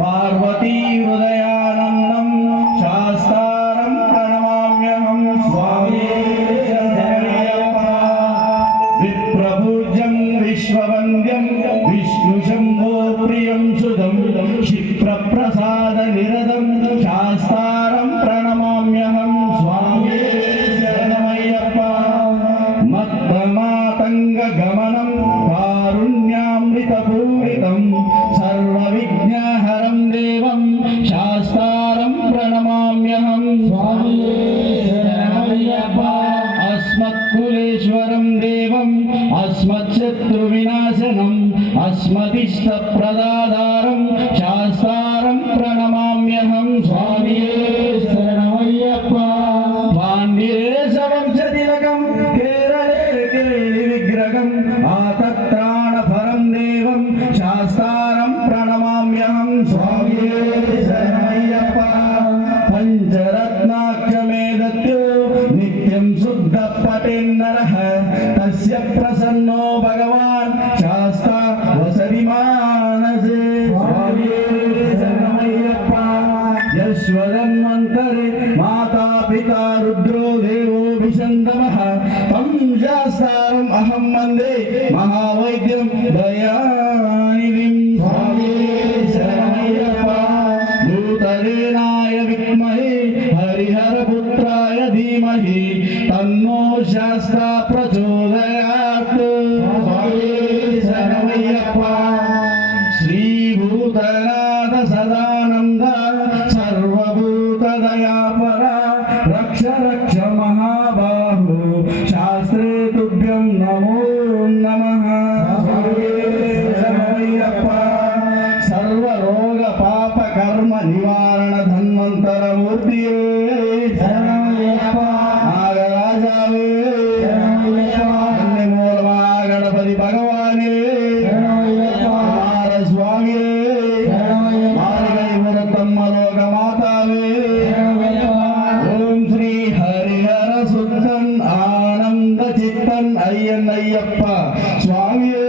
పార్వతీ హృదయానందం శాస్తారం ప్రణమామ్యహం. స్వామి శరణమయ్యప్ప విశ్వవంద్యం విష్ణు ప్రియం సుధం క్షిప్రప్రసాద నిరదం శాస్తారం శాస్తారం ప్రణమామ్యహం. స్వామి అస్మత్కులేశ్వరం దేవం. అస్మత్శత్రువినాశనం అస్మదిష్టప్రదాదారం శాస్త్రారం ప్రణమామ్యహం. స్వామి శరణమయ్యప్ప. పాండ్యేశవంశతిలకం కేరళే నిత్యం శుద్ధ పటేన్నరః తస్య ప్రసన్నో భగవాన్ శాస్తా వసతి మానసే స్వామి శరణమయ్యప్ప యశ్వరన్వంతరే మాతా పితా రుద్రో దేవో విశందమః తం శాస్త్ర ప్రచోదయాత్. స్వామి శరణమయ్యప్ప శ్రీభూతనాథ సదానంద సర్వభూతదయాపర. రక్ష రక్ష మహాబాహు. శాస్త్రే తుభ్యం నమో నమః. தாயே மார்கழி புறத்தம் மலோக மாதாவே ஓம் ஸ்ரீ ஹரிஹர சுத்தன் ஆனந்த சித்தன் ஐயன் ஐயப்பா. சுவாமியே.